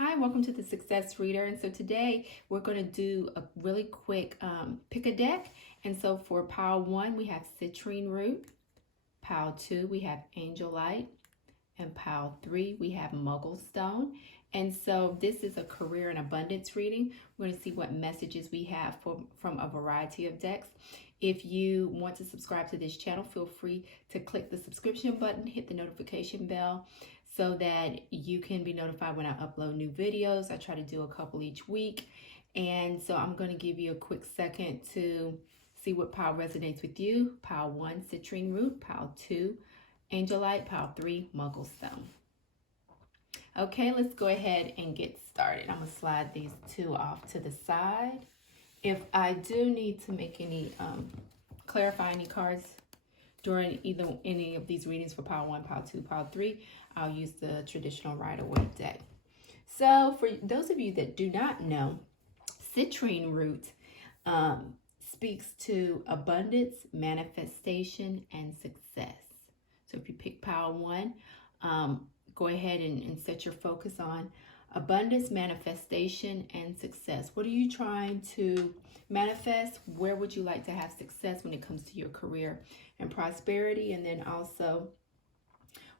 Hi, welcome to the Success Reader. And so today we're going to do a really quick pick a deck. And so for pile 1, we have Citrine root. Pile 2, we have Angelite. And pile 3, we have Mugglestone. And so this is a career and abundance reading. We're going to see what messages we have from a variety of decks. If you want to subscribe to this channel, feel free to click the subscription button, hit the notification bell so that you can be notified when I upload new videos. I try to do a couple each week. And so I'm going to give you a quick second to see what pile resonates with you. Pile 1, Citrine root. Pile 2, Angelite. Pile 3, Mugglestone. Okay, let's go ahead and get started. I'm going to slide these two off to the side. If I do need to make any, clarify any cards during any of these readings for pile 1, pile 2, pile 3, I'll use the traditional Rider-Waite deck. So for those of you that do not know, Citrine root speaks to abundance, manifestation, and success. So if you pick pile 1, go ahead and set your focus on abundance, manifestation, and success. What are you trying to manifest? Where would you like to have success when it comes to your career and prosperity? And then also,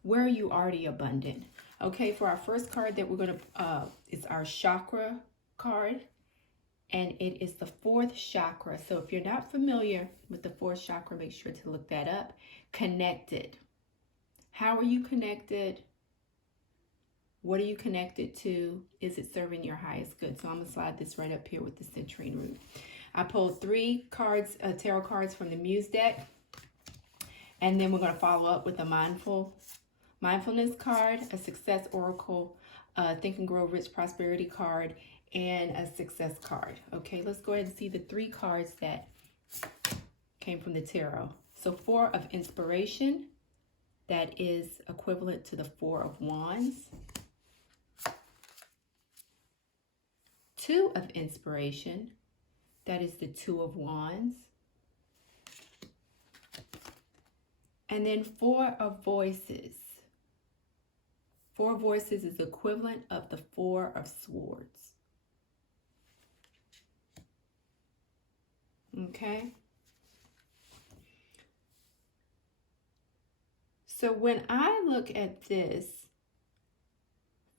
where are you already abundant? Okay, for our first card that we're going to, it's our chakra card. And it is the 4th chakra. So if you're not familiar with the 4th chakra, make sure to look that up. Connected. How are you connected? What are you connected to? Is it serving your highest good? So I'm going to slide this right up here with the Citrine root. I pulled 3 cards, tarot cards from the Muse deck. And then we're going to follow up with a mindfulness card, a success oracle, Think and Grow Rich Prosperity card, and a success card. Okay, let's go ahead and see the 3 cards that came from the tarot. So 4 of inspiration, that is equivalent to the 4 of wands. 2 of inspiration, that is the 2 of wands. And then 4 of voices. 4 voices is equivalent of the 4 of swords. Okay. So when I look at this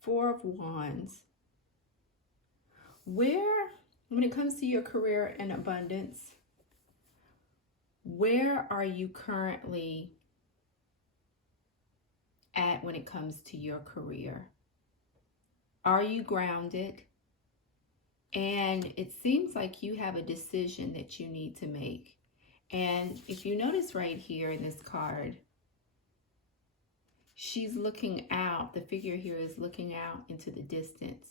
4 of wands, when it comes to your career and abundance, where are you currently at when it comes to your career? Are you grounded? And it seems like you have a decision that you need to make. And if you notice right here in this card, she's looking out. The figure here is looking out into the distance,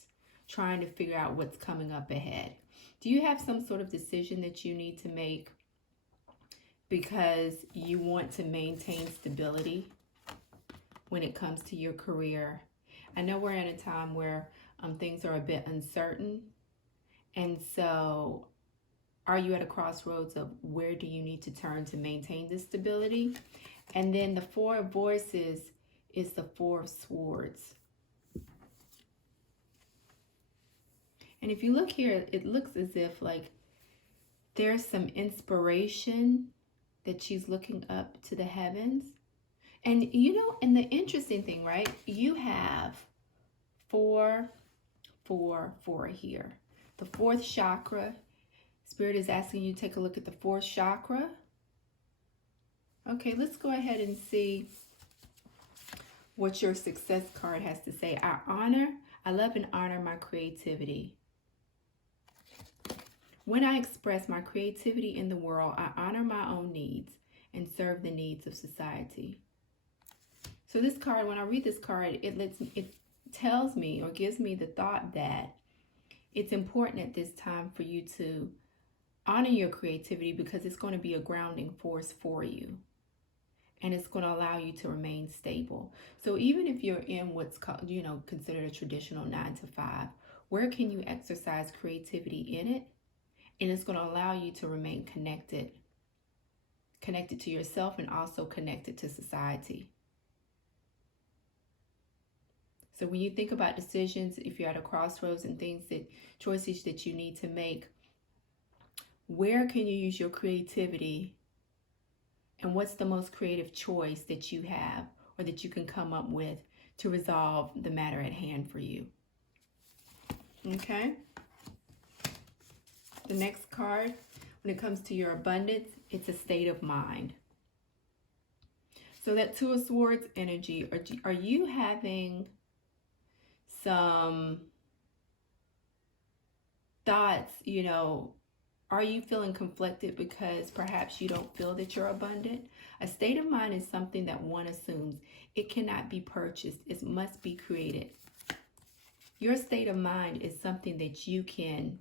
trying to figure out what's coming up ahead. Do you have some sort of decision that you need to make because you want to maintain stability when it comes to your career? I know we're in a time where things are a bit uncertain. And so are you at a crossroads of where do you need to turn to maintain this stability? And then the 4 of voices is the 4 of swords. And if you look here, it looks as if like there's some inspiration that she's looking up to the heavens. And you know, and the interesting thing, right? You have 4, 4, 4 here. The 4th chakra. Spirit is asking you to take a look at the 4th chakra. Okay, let's go ahead and see what your success card has to say. I love and honor my creativity. When I express my creativity in the world, I honor my own needs and serve the needs of society. So this card, when I read this card, it tells me or gives me the thought that it's important at this time for you to honor your creativity because it's going to be a grounding force for you. And it's going to allow you to remain stable. So even if you're in what's called, considered a traditional 9 to 5, where can you exercise creativity in it? And it's going to allow you to remain connected to yourself and also connected to society. So when you think about decisions, if you're at a crossroads and choices that you need to make, where can you use your creativity, and what's the most creative choice that you have or that you can come up with to resolve the matter at hand for you? Okay. The next card, when it comes to your abundance, it's a state of mind. So that Two of Swords energy, are you having some thoughts, are you feeling conflicted because perhaps you don't feel that you're abundant? A state of mind is something that one assumes. It cannot be purchased. It must be created. Your state of mind is something that you can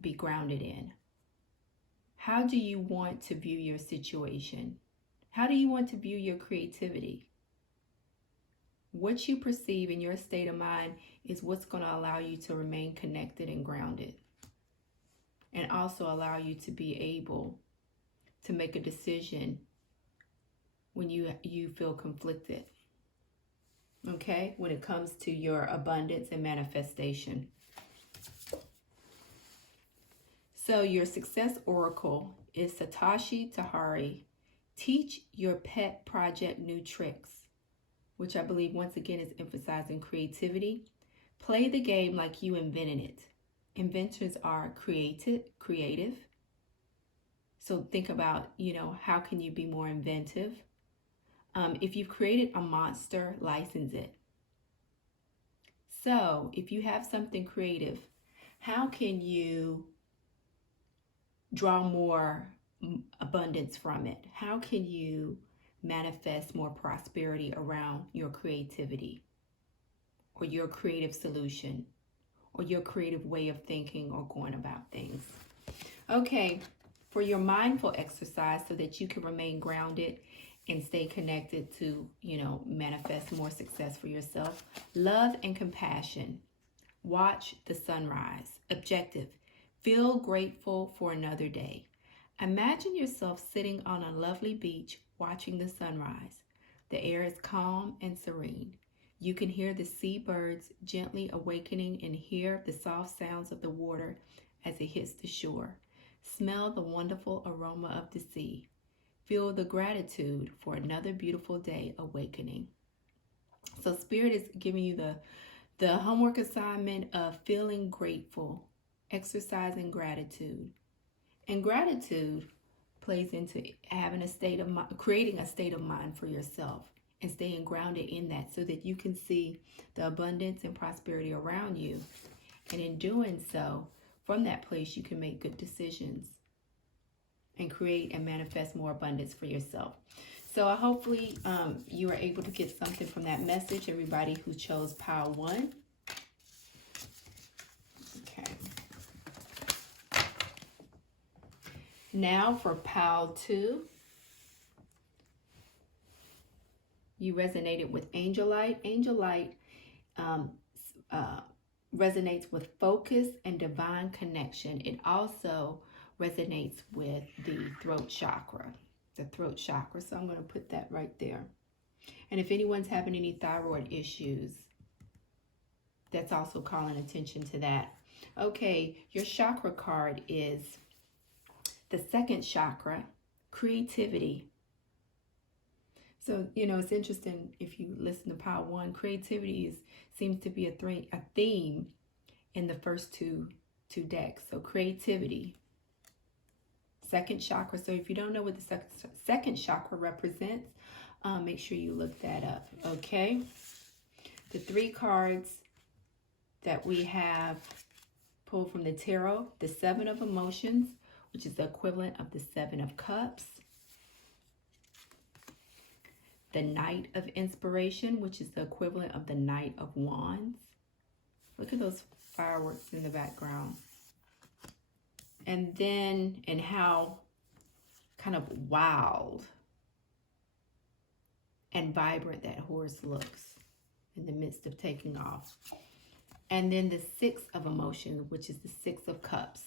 be grounded in. How do you want to view your situation? How do you want to view your creativity? What you perceive in your state of mind is what's going to allow you to remain connected and grounded, and also allow you to be able to make a decision when you feel conflicted. Okay, when it comes to your abundance and manifestation. So your success oracle is Satoshi Tahari. Teach your pet project new tricks, which I believe once again is emphasizing creativity. Play the game like you invented it. Inventors are creative. So think about, how can you be more inventive? If you've created a monster, license it. So if you have something creative, how can you draw more abundance from it? How can you manifest more prosperity around your creativity or your creative solution or your creative way of thinking or going about things? Okay, for your mindful exercise so that you can remain grounded and stay connected to, manifest more success for yourself. Love and compassion. Watch the sunrise. Objective. Feel grateful for another day. Imagine yourself sitting on a lovely beach watching the sunrise. The air is calm and serene. You can hear the seabirds gently awakening and hear the soft sounds of the water as it hits the shore. Smell the wonderful aroma of the sea. Feel the gratitude for another beautiful day awakening. So Spirit is giving you the homework assignment of feeling grateful, exercising gratitude. And gratitude plays into having a state of mind, creating a state of mind for yourself and staying grounded in that so that you can see the abundance and prosperity around you. And in doing so, from that place, you can make good decisions and create and manifest more abundance for yourself. So hopefully you are able to get something from that message, everybody who chose Pile 1. Okay. Now for Pile 2. You resonated with Angelite. Angelite resonates with focus and divine connection. It also resonates with the throat chakra. So I'm going to put that right there. And if anyone's having any thyroid issues, that's also calling attention to that. Okay, your chakra card is the second chakra, creativity. So, it's interesting if you listen to Pile 1, creativity seems to be a theme in the first two decks. So creativity. Second chakra. So if you don't know what the second chakra represents, make sure you look that up. Okay. The 3 cards that we have pulled from the tarot, the 7 of emotions, which is the equivalent of the 7 of cups. The Knight of inspiration, which is the equivalent of the Knight of wands. Look at those fireworks in the background. And how kind of wild and vibrant that horse looks in the midst of taking off. And then the 6 of emotions, which is the 6 of cups.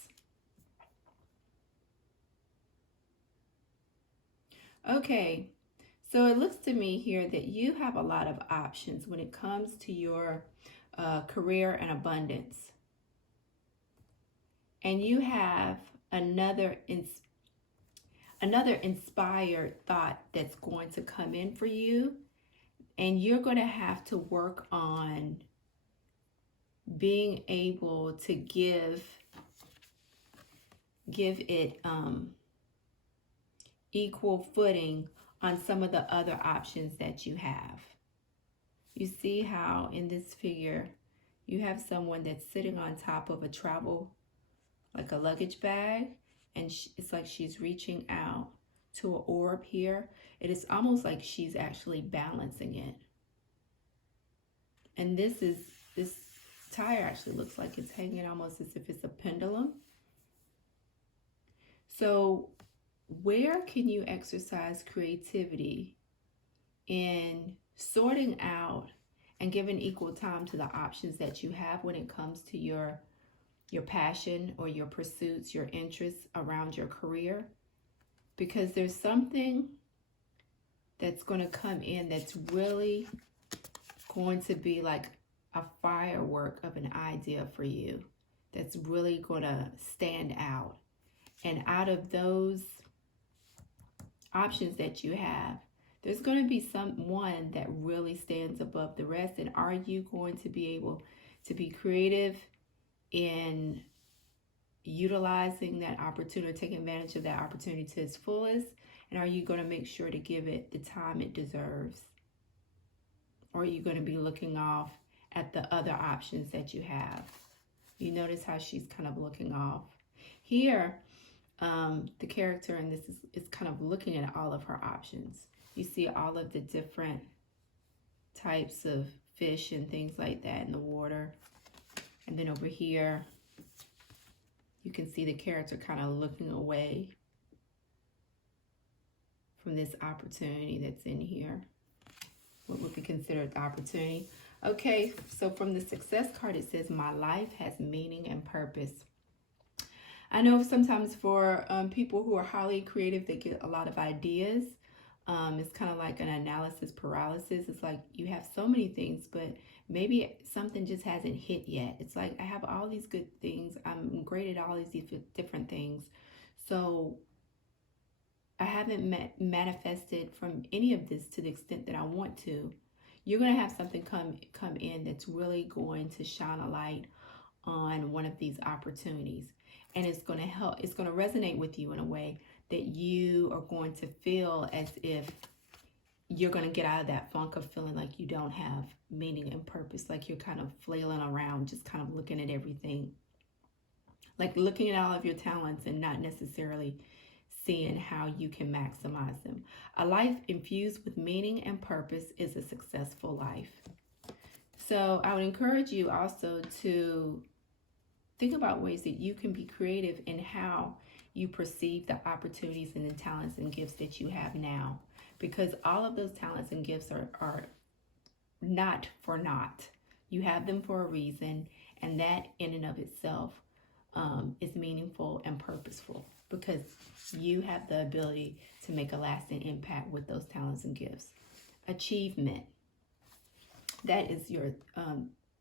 Okay, So it looks to me here that you have a lot of options when it comes to your career and abundance. And you have another inspired thought that's going to come in for you. And you're going to have to work on being able to give it equal footing on some of the other options that you have. You see how in this figure you have someone that's sitting on top of a travel, like a luggage bag, and it's like she's reaching out to an orb here. It is almost like she's actually balancing it. And this tire actually looks like it's hanging almost as if it's a pendulum. So where can you exercise creativity in sorting out and giving equal time to the options that you have when it comes to your passion or your pursuits, your interests around your career? Because there's something that's going to come in that's really going to be like a firework of an idea for you that's really going to stand out. And out of those options that you have, there's going to be someone that really stands above the rest. And are you going to be able to be creative in utilizing that opportunity, taking advantage of that opportunity to its fullest? And are you going to make sure to give it the time it deserves? Or are you going to be looking off at the other options that you have? You notice how she's kind of looking off. Here, the character in this is kind of looking at all of her options. You see all of the different types of fish and things like that in the water. And then over here, you can see the character kind of looking away from this opportunity that's in here. What would be considered the opportunity? Okay, so from the success card, it says, my life has meaning and purpose. I know sometimes for people who are highly creative, they get a lot of ideas. It's kind of like an analysis paralysis. It's like you have so many things, but maybe something just hasn't hit yet. It's like I have all these good things. I'm great at all these different things. So I haven't manifested from any of this to the extent that I want to. You're going to have something come in that's really going to shine a light on one of these opportunities. And it's going to help, it's going to resonate with you in a way that you are going to feel as if you're going to get out of that funk of feeling like you don't have meaning and purpose, like you're kind of flailing around, just kind of looking at everything, like looking at all of your talents and not necessarily seeing how you can maximize them. A life infused with meaning and purpose is a successful life. So I would encourage you also to think about ways that you can be creative in how you perceive the opportunities and the talents and gifts that you have now. Because all of those talents and gifts are not for naught. You have them for a reason, and that in and of itself is meaningful and purposeful, because you have the ability to make a lasting impact with those talents and gifts. Achievement. That is your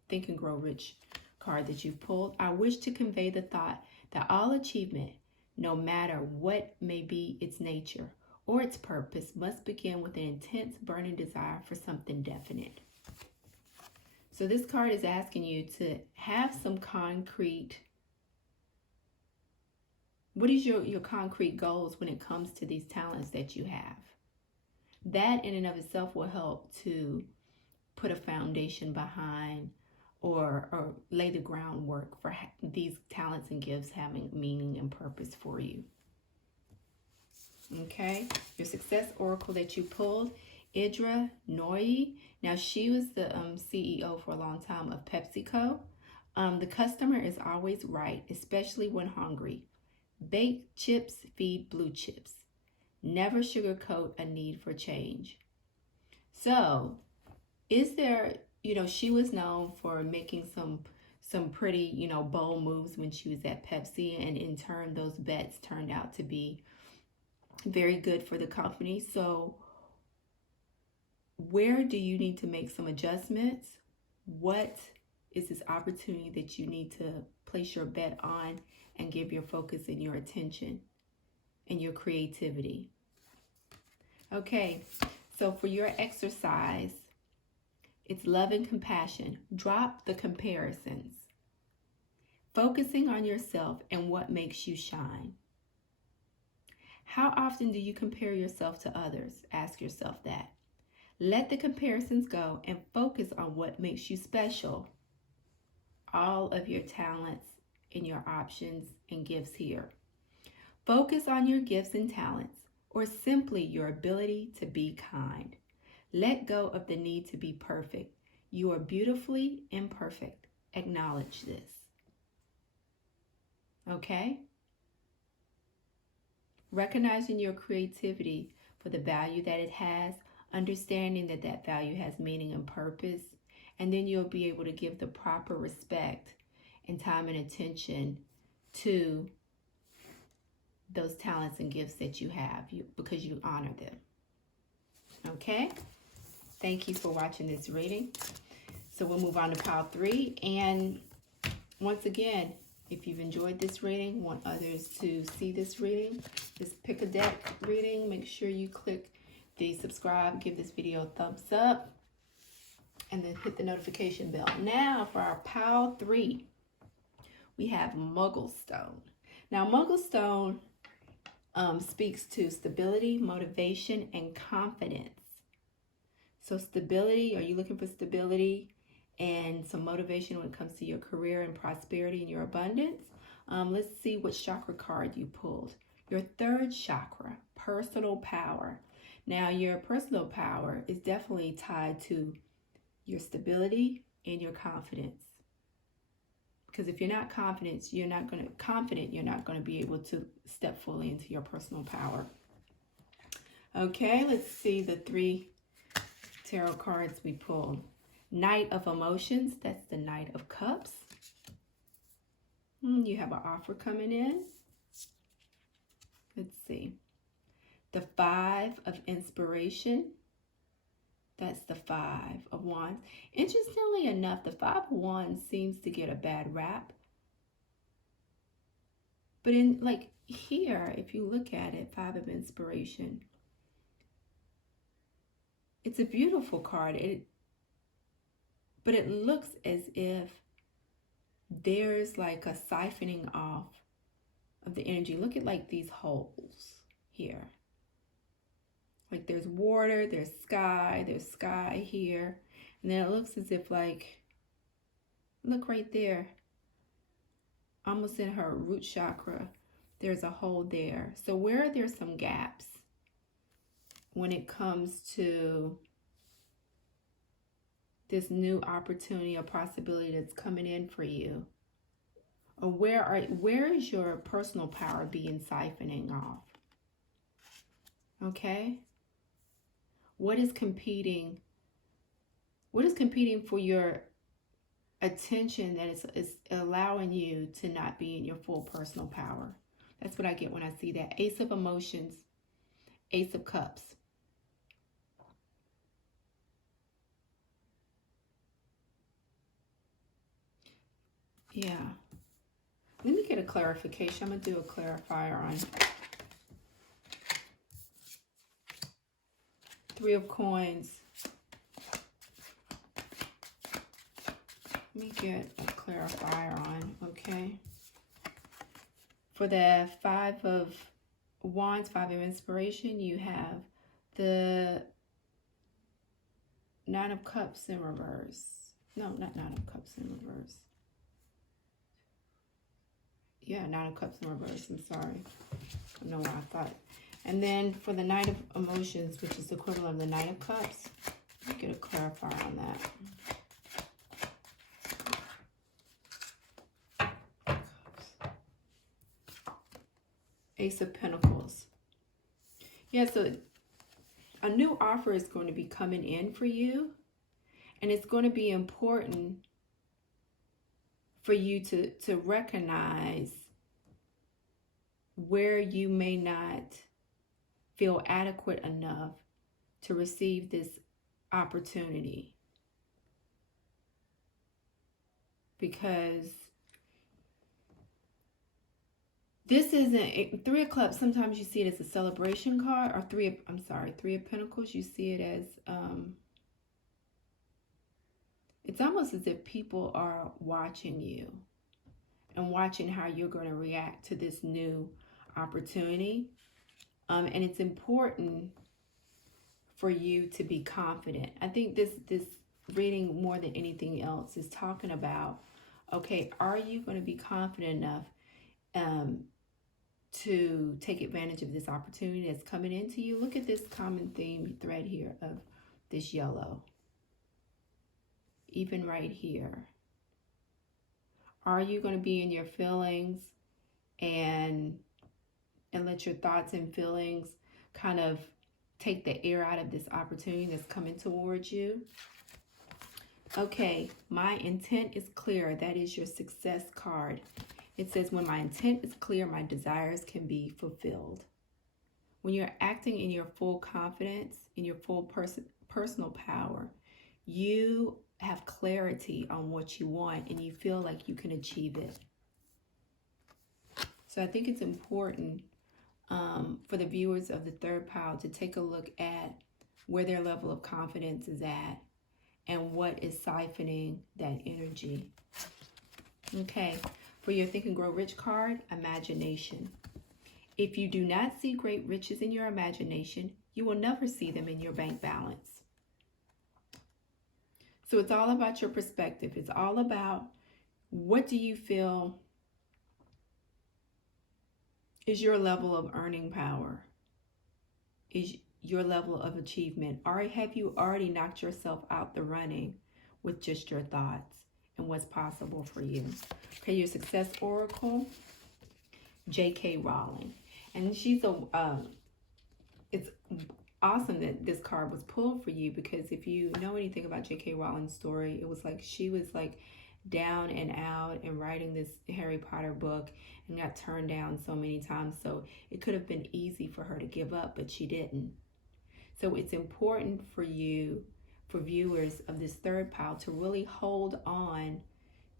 Think and Grow Rich card that you've pulled. I wish to convey the thought that all achievement, no matter what may be its nature or its purpose, must begin with an intense burning desire for something definite. So this card is asking you to have some concrete. What is your concrete goals when it comes to these talents that you have? That in and of itself will help to put a foundation behind or lay the groundwork for these talents and gifts having meaning and purpose for you. Okay, your success oracle that you pulled, Idra Noyi. Now, she was the CEO for a long time of PepsiCo. The customer is always right, especially when hungry. Baked chips feed blue chips. Never sugarcoat a need for change. So, is there, she was known for making some pretty, bold moves when she was at Pepsi, and in turn, those bets turned out to be very good for the company. So where do you need to make some adjustments? What is this opportunity that you need to place your bet on and give your focus and your attention and your creativity? Okay, so for your exercise, it's love and compassion. Drop the comparisons. Focusing on yourself and what makes you shine. How often do you compare yourself to others? Ask yourself that. Let the comparisons go and focus on what makes you special. All of your talents and your options and gifts here. Focus on your gifts and talents, or simply your ability to be kind. Let go of the need to be perfect. You are beautifully imperfect. Acknowledge this. Okay? Recognizing your creativity for the value that it has, understanding that that value has meaning and purpose, and then you'll be able to give the proper respect and time and attention to those talents and gifts that you have, because you honor them. Okay? Thank you for watching this reading. So we'll move on to pile 3. And once again, if you've enjoyed this reading, want others to see this reading, this pick a deck reading, make sure you click the subscribe, give this video a thumbs up, and then hit the notification bell. Now for our pile 3, we have Mugglestone. Now Mugglestone speaks to stability, motivation, and confidence. So stability, are you looking for stability and some motivation when it comes to your career and prosperity and your abundance? Let's see what chakra card you pulled. Your 3rd chakra, personal power. Now your personal power is definitely tied to your stability and your confidence. Because if you're not confident, you're not going to be able to step fully into your personal power. Okay, let's see the 3 tarot cards we pulled. Knight of Emotions, that's the Knight of Cups. You have an offer coming in. Let's see. The 5 of Inspiration, that's the 5 of Wands. Interestingly enough, the 5 of Wands seems to get a bad rap. But in like here, if you look at it, 5 of Inspiration, it's a beautiful card. But it looks as if there's like a siphoning off of the energy. Look at like these holes here. Like there's water, there's sky here. And then it looks as if like, look right there, almost in her root chakra, there's a hole there. So where are there some gaps when it comes to this new opportunity or possibility that's coming in for you? Or where is your personal power being siphoning off? Okay? What is competing for your attention that is allowing you to not be in your full personal power? That's what I get when I see that. Ace of Emotions, Ace of Cups. Yeah. Let me get a clarification. I'm going to do a clarifier on 3 of Coins. Let me get a clarifier on, okay? For the 5 of Wands, 5 of Inspiration, you have the 9 of Cups in reverse. No, not 9 of Cups in reverse. Yeah, 9 of Cups in reverse. I'm sorry. I don't know what I thought. And then for the Knight of Emotions, which is the equivalent of the Knight of Cups, let me get a clarifier on that. Ace of Pentacles. Yeah, so a new offer is going to be coming in for you. And it's going to be important for you to recognize where you may not feel adequate enough to receive this opportunity, because this isn't 3 of Cups. Sometimes you see it as a celebration card, or Three of Pentacles. You see it as it's almost as if people are watching you and watching how you're going to react to this new opportunity. And it's important for you to be confident. I think this reading, more than anything else, is talking about, okay, are you going to be confident enough to take advantage of this opportunity that's coming into you? Look at this common theme thread here of this yellow. Even right here. Are you going to be in your feelings and let your thoughts and feelings kind of take the air out of this opportunity that's coming towards you? Okay, my intent is clear. That is your success card. It says, when my intent is clear, my desires can be fulfilled. When you're acting in your full confidence, in your full personal power, you have clarity on what you want and you feel like you can achieve it. So I think it's important for the viewers of the third pile to take a look at where their level of confidence is at and what is siphoning that energy. Okay, for your Think and Grow Rich card, imagination. If you do not see great riches in your imagination, you will never see them in your bank balance. So it's all about your perspective. It's all about, what do you feel is your level of earning power? Is your level of achievement? Or have you already knocked yourself out the running with just your thoughts and what's possible for you? Okay, your success oracle, J.K. Rowling. And she's it's awesome that this card was pulled for you, because if you know anything about J.K. Rowling's story, it was like she was like down and out and writing this Harry Potter book and got turned down so many times. So it could have been easy for her to give up, but she didn't. So it's important for you, for viewers of this third pile, to really hold on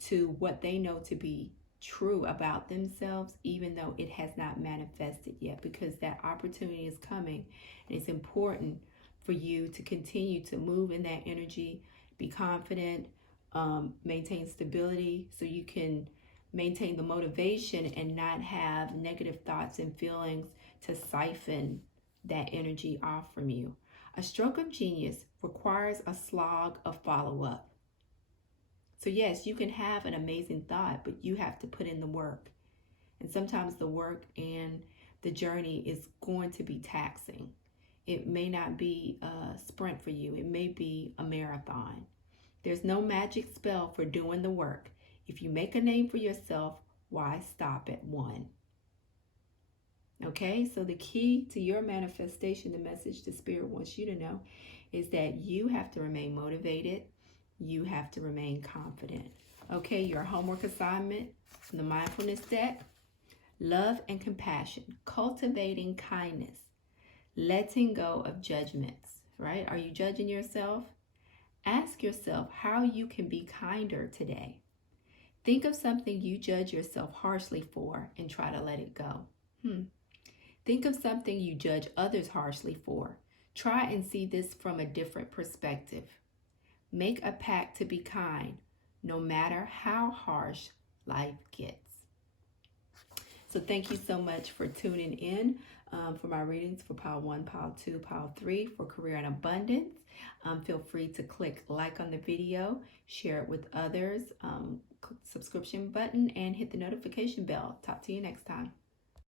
to what they know to be true about themselves, even though it has not manifested yet, because that opportunity is coming. And it's important for you to continue to move in that energy, be confident, maintain stability, so you can maintain the motivation and not have negative thoughts and feelings to siphon that energy off from you. A stroke of genius requires a slog of follow-up. So yes, you can have an amazing thought, but you have to put in the work. And sometimes the work and the journey is going to be taxing. It may not be a sprint for you. It may be a marathon. There's no magic spell for doing the work. If you make a name for yourself, why stop at one? Okay, so the key to your manifestation, the message the Spirit wants you to know, is that you have to remain motivated. You have to remain confident. Okay, your homework assignment from the mindfulness deck: love and compassion, cultivating kindness, letting go of judgments, right? Are you judging yourself? Ask yourself how you can be kinder today. Think of something you judge yourself harshly for and try to let it go. Think of something you judge others harshly for. Try and see this from a different perspective. Make a pact to be kind, no matter how harsh life gets. So thank you so much for tuning in for my readings for Pile 1, Pile 2, Pile 3 for Career and Abundance. Feel free to click like on the video, share it with others, click the subscription button, and hit the notification bell. Talk to you next time.